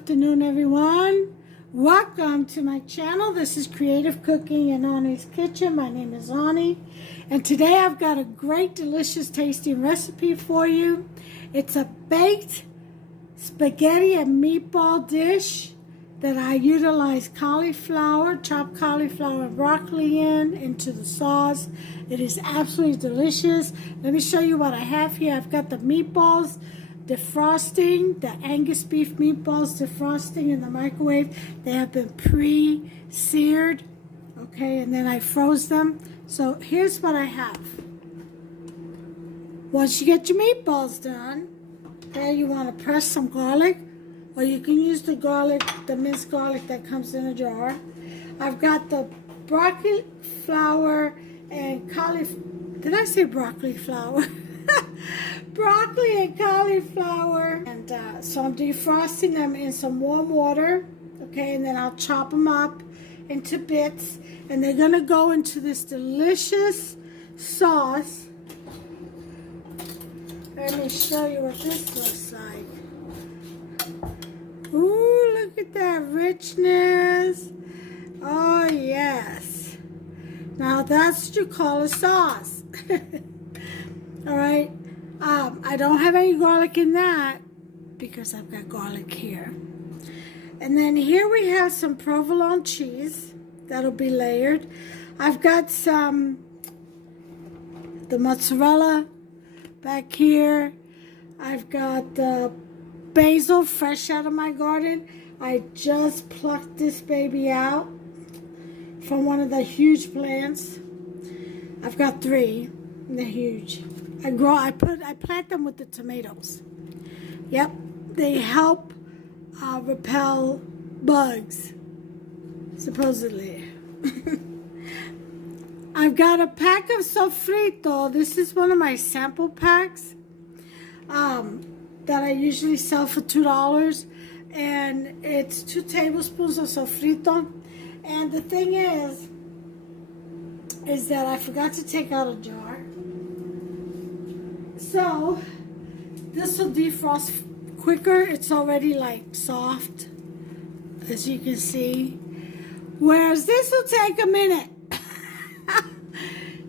afternoon, everyone. Welcome to my channel. This is Creative Cooking in Ani's Kitchen. My name is Ani, and today I've got a great, delicious, tasting recipe for you. It's a baked spaghetti and meatball dish that I utilize cauliflower, chopped cauliflower and broccoli into the sauce. It is absolutely delicious. Let me show you what I have here. I've got the meatballs defrosting, the Angus beef meatballs defrosting in the microwave. They have been pre-seared, okay, and then I froze them. So here's what I have. Once you get your meatballs done, okay, you want to press some garlic, or you can use the garlic, the minced garlic that comes in a jar. I've got the broccoli flour and cauliflower. Did I say broccoli flour? Broccoli and cauliflower, and so I'm defrosting them in some warm water, okay, and then I'll chop them up into bits, and they're gonna go into this delicious sauce. Let me show you what this looks like. Ooh, look at that richness. Oh yes, now that's what you call a sauce. All right. I don't have any garlic in that because I've got garlic here. And then here we have some provolone cheese that'll be layered. I've got the mozzarella back here. I've got the basil fresh out of my garden. I just plucked this baby out from one of the huge plants. I've got 3, and they're huge. I plant them with the tomatoes. Yep, they help repel bugs, supposedly. I've got a pack of sofrito. This is one of my sample packs that I usually sell for $2, and it's 2 tablespoons of sofrito. And the thing is that I forgot to take out a jar. So this will defrost quicker. It's already like soft, as you can see, whereas this will take a minute.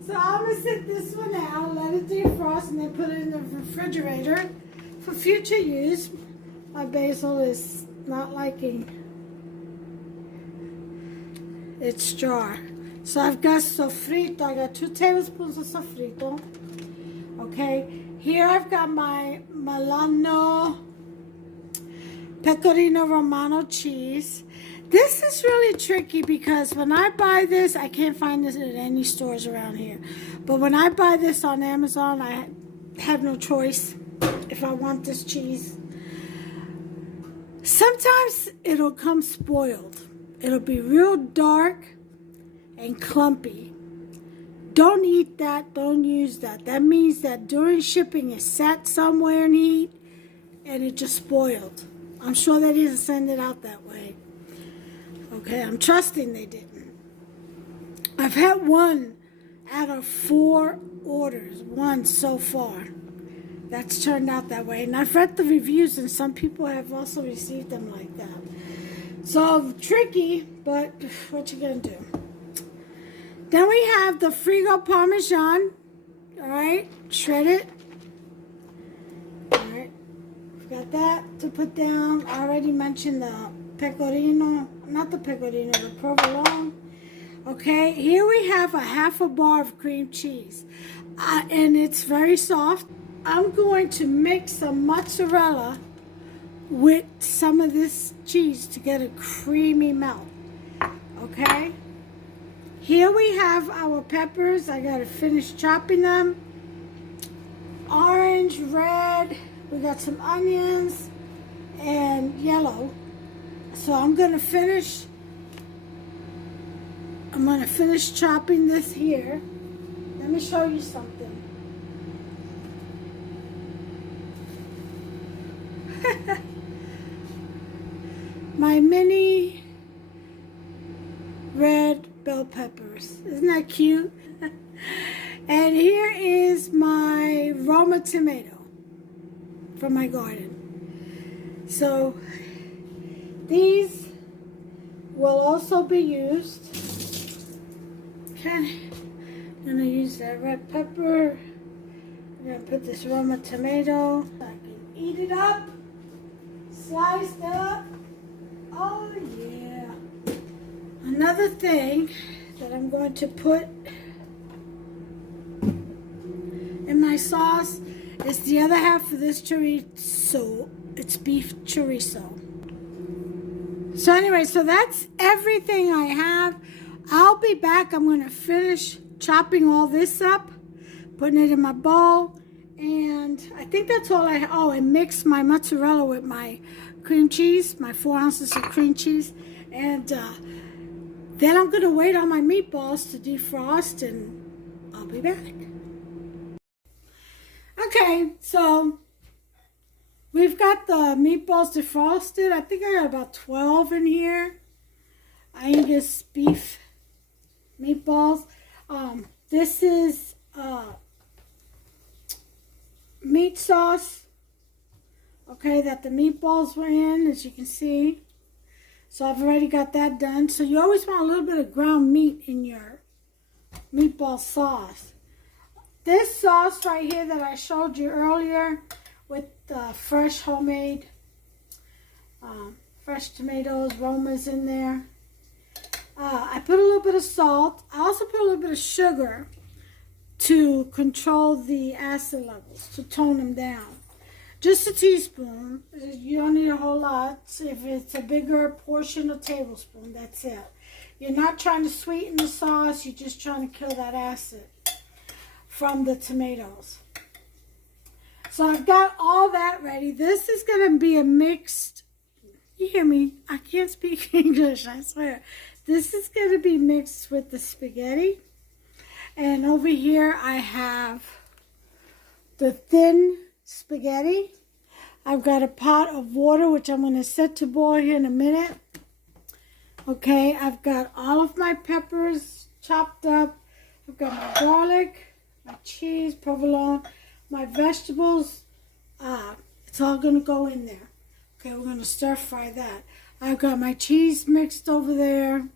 So I'm gonna sit this one out, let it defrost, and then put it in the refrigerator for future use. My basil is not liking its jar. So I've got sofrito. I got 2 tablespoons of sofrito. Okay, here I've got my Milano Pecorino Romano cheese. This is really tricky because when I buy this, I can't find this at any stores around here. But when I buy this on Amazon, I have no choice if I want this cheese. Sometimes it'll come spoiled. It'll be real dark and clumpy. Don't eat that, don't use that. That means that during shipping it sat somewhere in heat and it just spoiled. I'm sure they didn't send it out that way. Okay, I'm trusting they didn't. I've had 1 out of 4 orders, 1 so far, that's turned out that way. And I've read the reviews, and some people have also received them like that. So tricky, but what you gonna do? Then we have the Frigo Parmesan, all right, shred it. All right, got that to put down. I already mentioned the pecorino, not the pecorino, the provolone. Okay, here we have a half a bar of cream cheese, and it's very soft. I'm going to mix some mozzarella with some of this cheese to get a creamy melt, okay? Here we have our peppers. I gotta finish chopping them. Orange, red, we got some onions, and yellow. So I'm gonna finish chopping this here. Let me show you something. My mini red bell peppers. Isn't that cute? And here is my Roma tomato from my garden. So These will also be used. Okay, I'm gonna use that red pepper. I'm gonna put this Roma tomato. I can eat it up, sliced up. Oh yeah. Another thing that I'm going to put in my sauce is the other half of this chorizo. It's beef chorizo. So anyway, so that's everything I have. I'll be back. I'm going to finish chopping all this up, putting it in my bowl, and I think that's all I, oh, and mix my mozzarella with my cream cheese, my 4 ounces of cream cheese, and then I'm going to wait on my meatballs to defrost, and I'll be back. Okay, so we've got the meatballs defrosted. I think I got about 12 in here. Angus beef meatballs. This is meat sauce, okay, that the meatballs were in, as you can see. So I've already got that done. So you always want a little bit of ground meat in your meatball sauce. This sauce right here that I showed you earlier with fresh homemade, fresh tomatoes, Romas in there. I put a little bit of salt. I also put a little bit of sugar to control the acid levels, to tone them down. Just a teaspoon. You don't need a whole lot. If it's a bigger portion, a tablespoon, that's it. You're not trying to sweeten the sauce. You're just trying to kill that acid from the tomatoes. So I've got all that ready. This is going to be a mixed, you hear me? I can't speak English, I swear. This is going to be mixed with the spaghetti. And over here I have the thin spaghetti. I've got a pot of water, which I'm going to set to boil here in a minute. Okay, I've got all of my peppers chopped up. I've got my garlic, my cheese, provolone, my vegetables. It's all going to go in there. Okay, we're going to stir fry that. I've got my cheese mixed over there.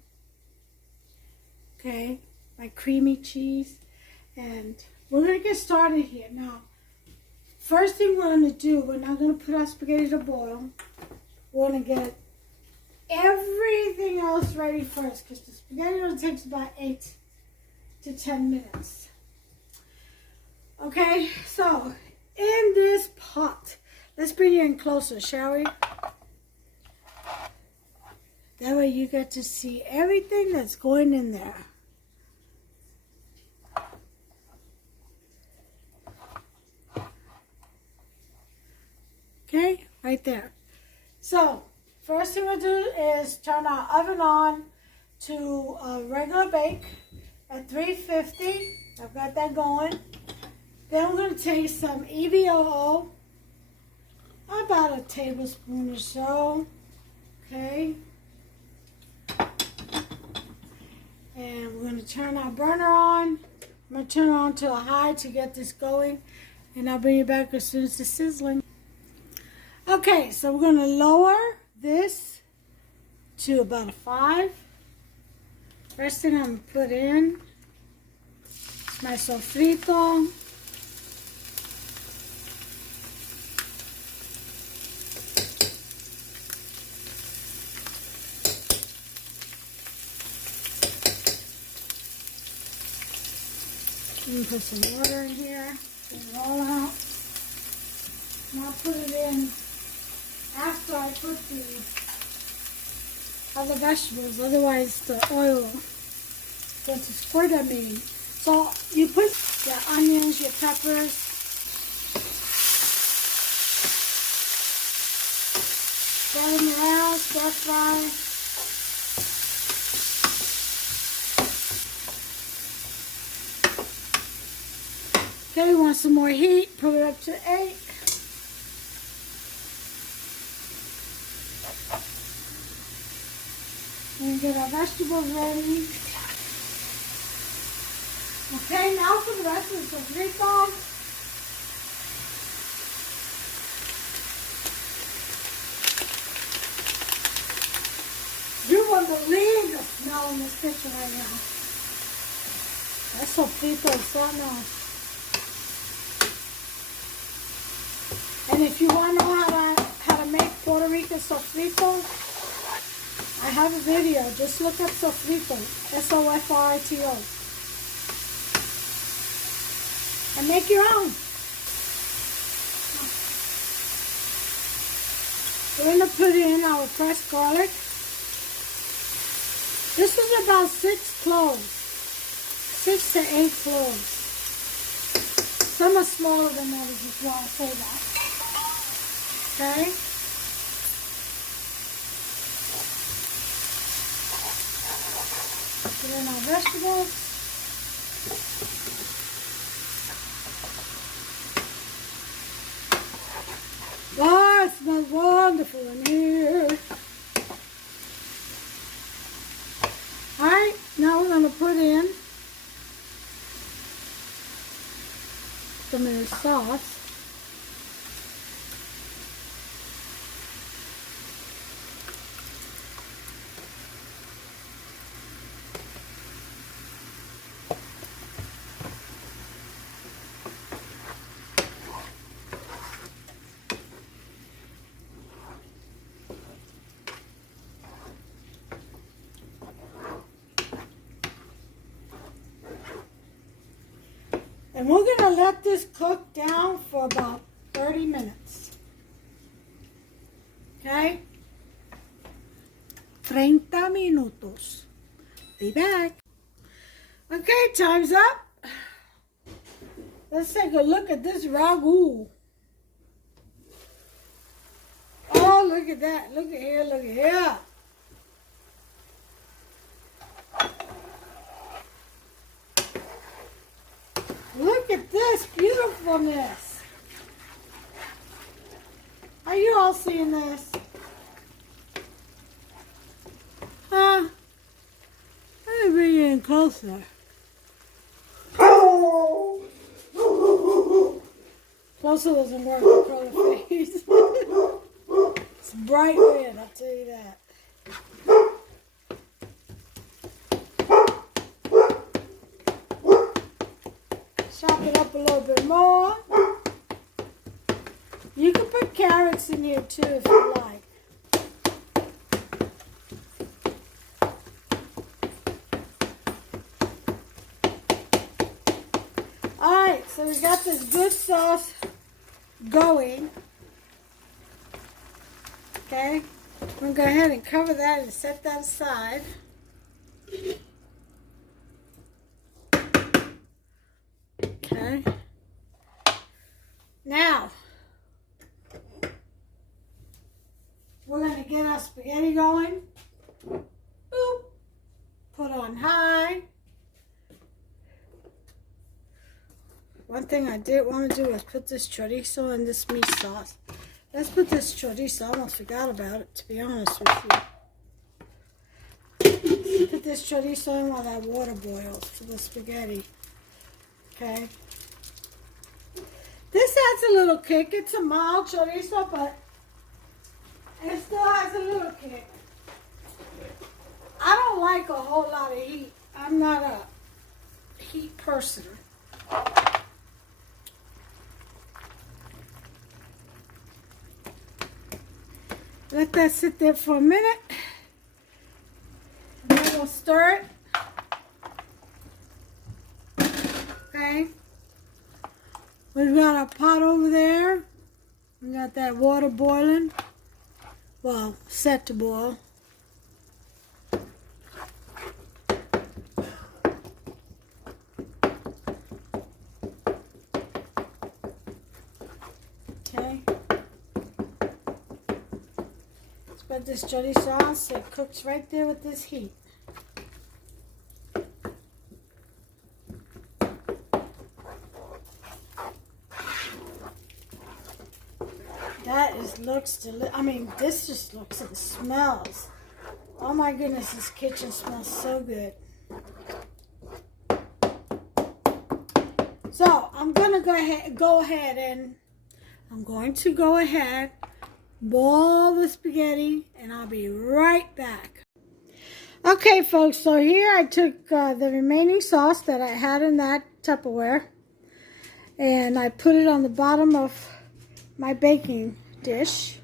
Okay, my creamy cheese. And we're going to get started here. Now, first thing we're going to do, we're not going to put our spaghetti to boil. We're going to get everything else ready first, because the spaghetti only takes about 8 to 10 minutes. Okay, so in this pot, let's bring you in closer, shall we? That way you get to see everything that's going in there. Okay, right there. So, first thing we'll do is turn our oven on to a regular bake at 350. I've got that going. Then we're going to take some EVOO, about a tablespoon or so. Okay. And we're going to turn our burner on. I'm going to turn it on to a high to get this going. And I'll bring you back as soon as it's sizzling. Okay, so we're going to lower this to about a 5. First thing I'm going to put in is my sofrito. I'm going to put some water in here, get it all out. And I'll put it in after I put the other vegetables, otherwise the oil is going to squirt at me. So you put your onions, your peppers, stir them around, stir fry. Okay, we want some more heat, put it up to 8. And get our vegetables ready. Okay, now for the rest of the meatballs. in this kitchen right now. That's sofrito, it's not nice. And if you want to know how to make Puerto Rican sofrito, I have a video. Just look up sofrito, S-O-F-R-I-T-O, and make your own. We're going to put in our pressed garlic. This was about 6 cloves, 6 to 8 cloves. Some are smaller than that, if you want to say that. Okay. Put in our vegetables. Oh, it smells wonderful in here. Alright, now we're going to put in some of the sauce. And we're going to let this cook down for about 30 minutes. Okay? 30 minutos. Be back. Okay, time's up. Let's take a look at this ragu. Oh, look at that. Look at here, look at here. Look at this beautifulness. Are you all seeing this? Huh? Let me bring you in closer. Closer doesn't work for color face. It's bright red, I'll tell you that. Chop it up a little bit more. You can put carrots in here too if you like. Alright, so we got this good sauce going. Okay, I'm going to go ahead and cover that and set that aside. Okay. Now, we're going to get our spaghetti going. Boop. Put on high. One thing I did want to do is put this chorizo in this meat sauce. Let's put this chorizo. I almost forgot about it, to be honest with you. Put this chorizo in while that water boils for the spaghetti. Okay. This adds a little kick. It's a mild chorizo, but it still has a little kick. I don't like a whole lot of heat. I'm not a heat person. Let that sit there for a minute. And then we'll stir it. Okay. We've got our pot over there. We got that water boiling. Well, set to boil. Okay. Spread this chorizo on so it cooks right there with this heat. That looks delicious. I mean, this just looks and smells. Oh my goodness, this kitchen smells so good. So I'm gonna go ahead and boil the spaghetti, and I'll be right back. Okay, folks, so here I took the remaining sauce that I had in that Tupperware, and I put it on the bottom of my baking dish.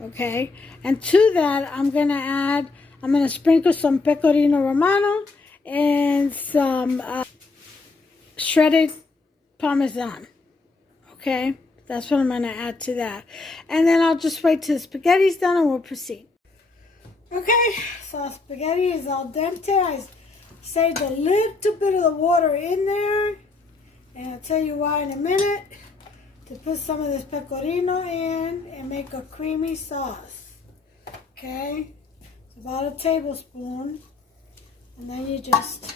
Okay, and to that I'm going to sprinkle some pecorino romano and some shredded Parmesan. Okay, that's what I'm going to add to that. And then I'll just wait till the spaghetti's done and we'll proceed. Okay, so spaghetti is al dente. I saved a little bit of the water in there, and I'll tell you why in a minute. To put some of this pecorino in and make a creamy sauce. Okay, it's about a tablespoon, and then you just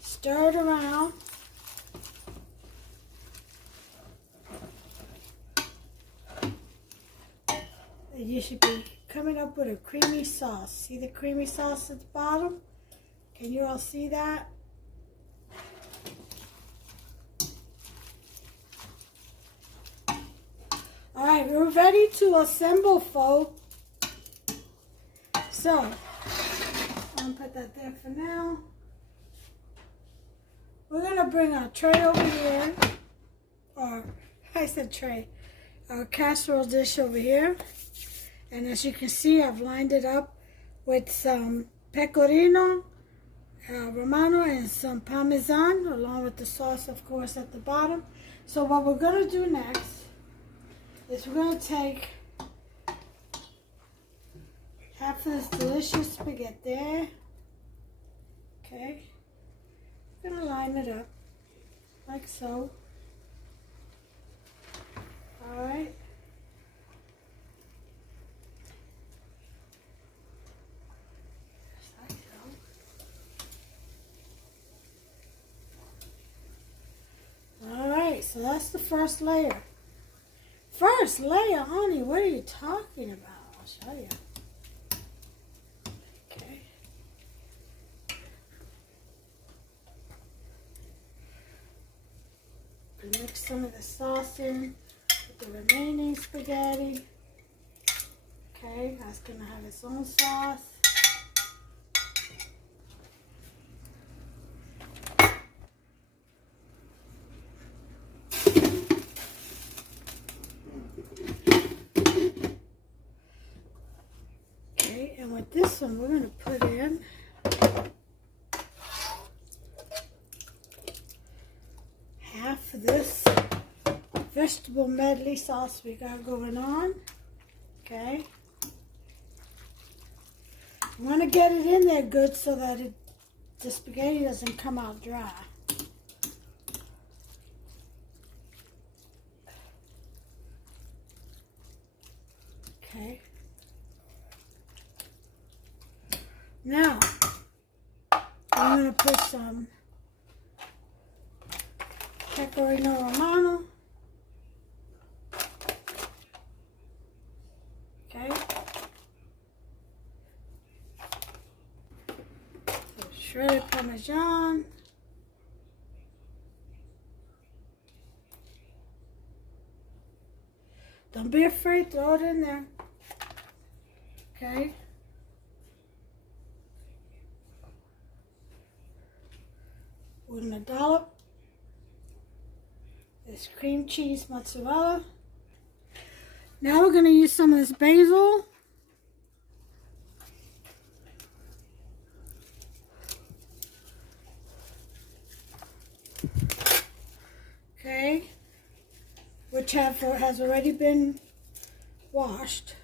stir it around. And you should be coming up with a creamy sauce. See the creamy sauce at the bottom? Can you all see that? Alright, we're ready to assemble, folks. So, I'm going to put that there for now. We're going to bring our tray over here. Or, I said tray. Our casserole dish over here. And as you can see, I've lined it up with some pecorino romano and some parmesan, along with the sauce, of course, at the bottom. So what we're going to do next is we're going to take half of this delicious spaghetti. Okay. I'm going to line it up like so. Alright. Alright, so that's the first layer. First layer, honey, what are you talking about? I'll show you. Okay. Mix some of the sauce in with the remaining spaghetti. Okay, that's going to have its own sauce. And with this one, we're going to put in half of this vegetable medley sauce we got going on. Okay. You want to get it in there good so that the spaghetti doesn't come out dry. Okay. Now, I'm going to put some pecorino romano. Okay. Some shredded Parmesan. Don't be afraid, throw it in there. Okay. We're going to dollop this cream cheese mozzarella. Now we're going to use some of this basil. Okay. Which has already been washed.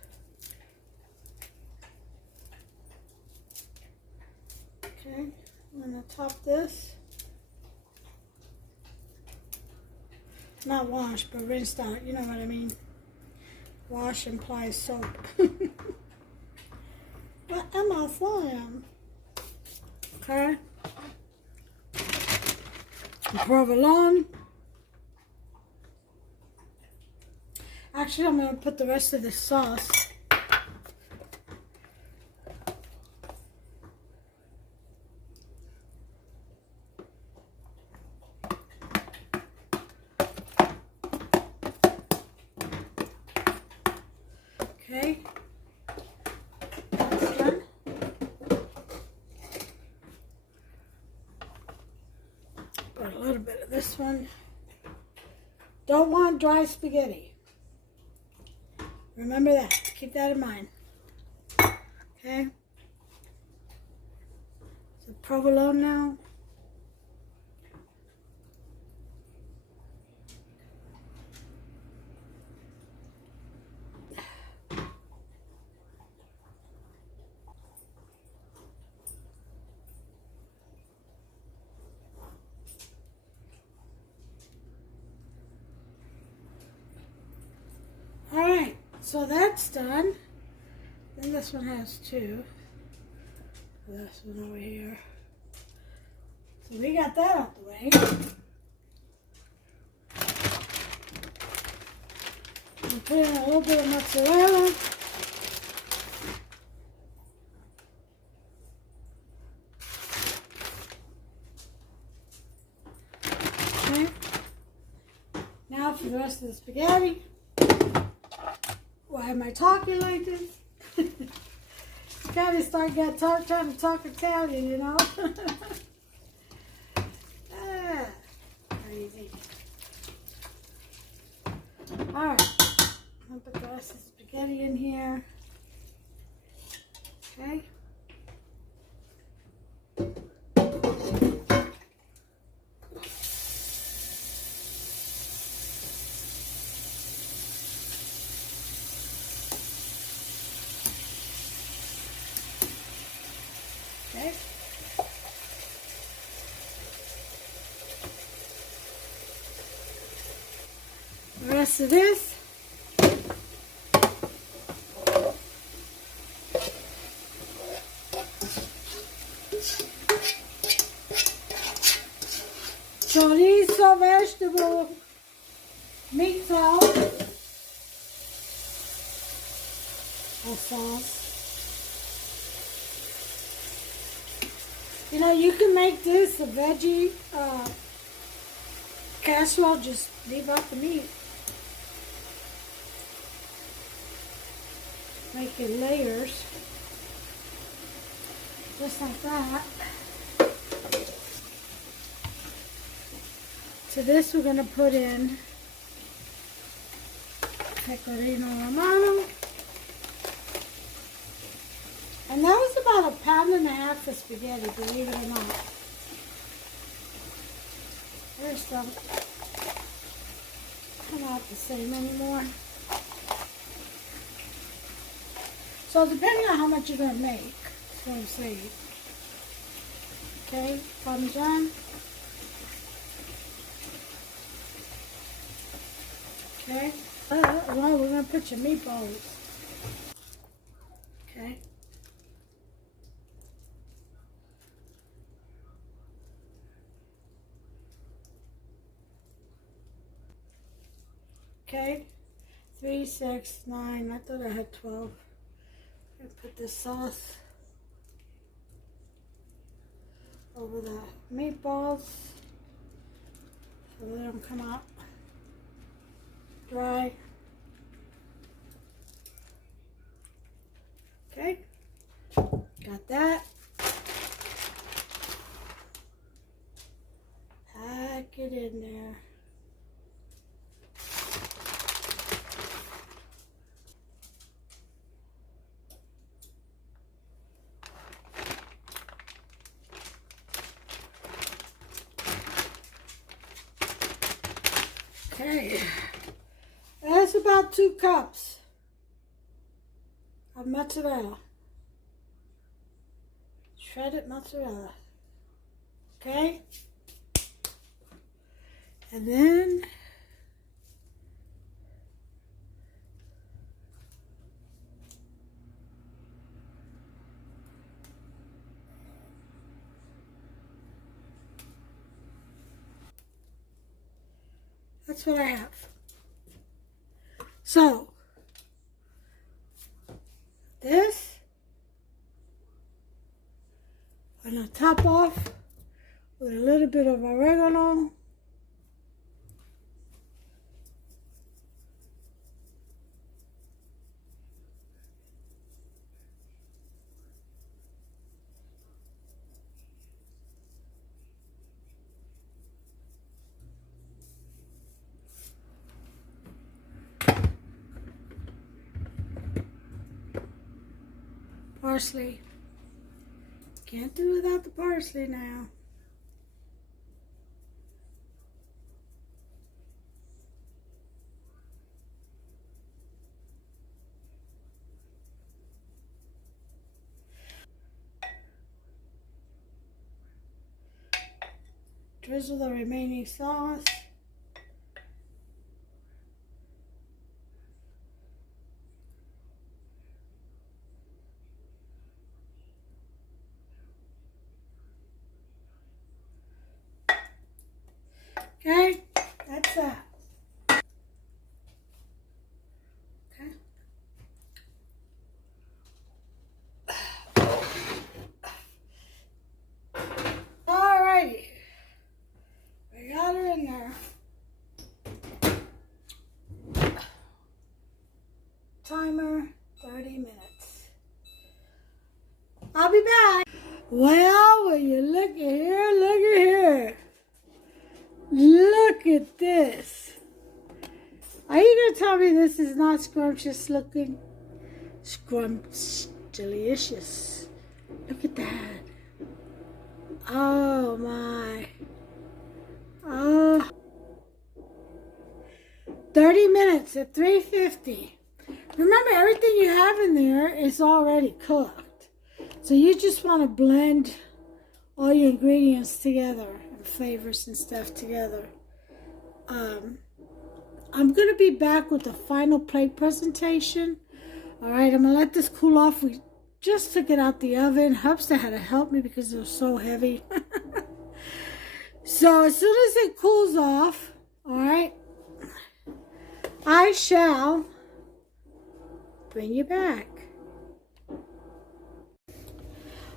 Okay. I'm going to top this. Not washed, but rinsed out. You know what I mean. Wash implies soap. What am I saying? Okay. Provolone. Actually, I'm going to put the rest of the sauce. Okay. one. Don't want dry spaghetti. Remember that. Keep that in mind. Okay? So provolone now. Alright, so that's done. Then this one has two. This one over here. So we got that out the way. We'll put in a little bit of mozzarella. Okay. Now for the rest of the spaghetti. Why am I talking like this? Gotta start trying to talk Italian, you know? Crazy. Alright. I'll put the rest of the spaghetti in here. Okay. Okay. The rest of this. Chorizo vegetable meat sauce or sauce. You know, you can make this a veggie casserole, just leave out the meat. Make it layers, just like that. To this we're going to put in pecorino romano. And that was about 1.5 pounds of spaghetti, believe it or not. There's some not the same anymore. So depending on how much you're going to make, that's what I'm saying. Okay, Parmesan. Okay, well, we're going to put your meatballs. Okay. Okay, 3, 6, 9, I thought I had 12. I'm gonna put the sauce over the meatballs so let them come out dry. Okay, got that. Pack it in there. Okay, that's about 2 cups of mozzarella, shredded mozzarella. Okay, and then that's what I have. So, this, I'm going to top off with a little bit of oregano. parsley. Can't do without the parsley now. Drizzle the remaining sauce. Okay, that's that. Okay. Alrighty. We got her in there. Timer, 30 minutes. I'll be back. Well, will you look at here, look at here. Look at this. Are you going to tell me this is not scrumptious looking? Delicious. Look at that. Oh my. Oh. 30 minutes at 350. Remember, everything you have in there is already cooked. So you just want to blend all your ingredients together and flavors and stuff together. I'm going to be back with the final plate presentation. All right, I'm going to let this cool off. We just took it out the oven. Hubster had to help me because it was so heavy. So as soon as it cools off, all right, I shall bring you back.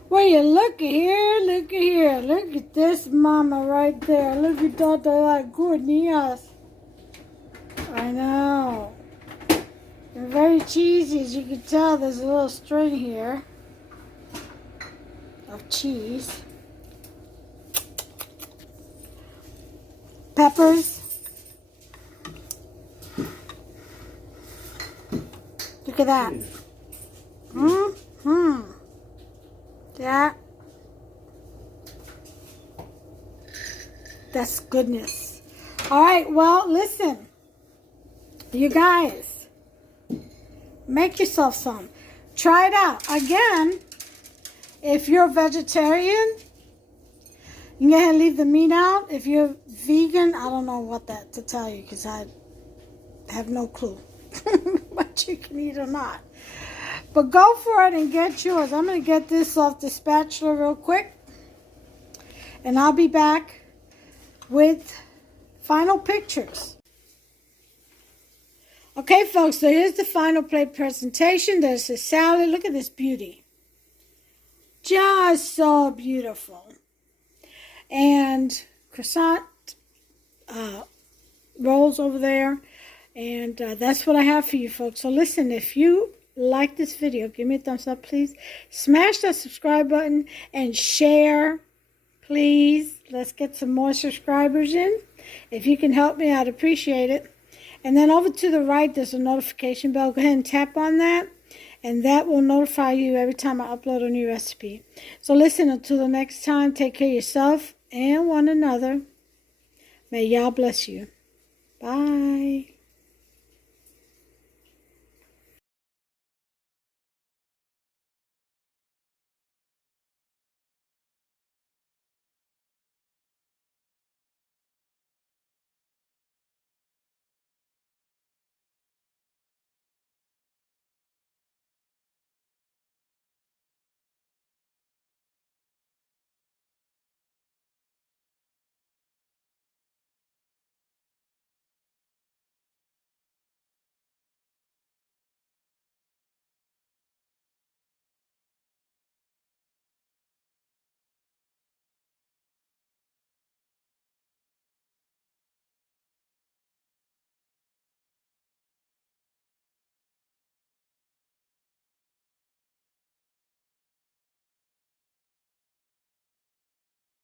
Well, you look at here, look at here. Look at this mama right there. Look at that, that goodness. I know. They're very cheesy, as you can tell. There's a little string here of cheese. Peppers. Look at that. Yeah. That's goodness. All right, well, listen. You guys, make yourself some. Try it out. Again, if you're a vegetarian, you can go ahead and leave the meat out. If you're vegan, I don't know what that to tell you because I have no clue what you can eat or not. But go for it and get yours. I'm going to get this off the spatula real quick. And I'll be back with final pictures. Okay, folks, so here's the final plate presentation. There's the salad. Look at this beauty. Just so beautiful. And croissant rolls over there. And that's what I have for you, folks. So listen, if you like this video, give me a thumbs up, please. Smash that subscribe button and share, please. Let's get some more subscribers in. If you can help me, I'd appreciate it. And then over to the right, there's a notification bell. Go ahead and tap on that. And that will notify you every time I upload a new recipe. So listen, until the next time, take care of yourself and one another. May y'all bless you. Bye.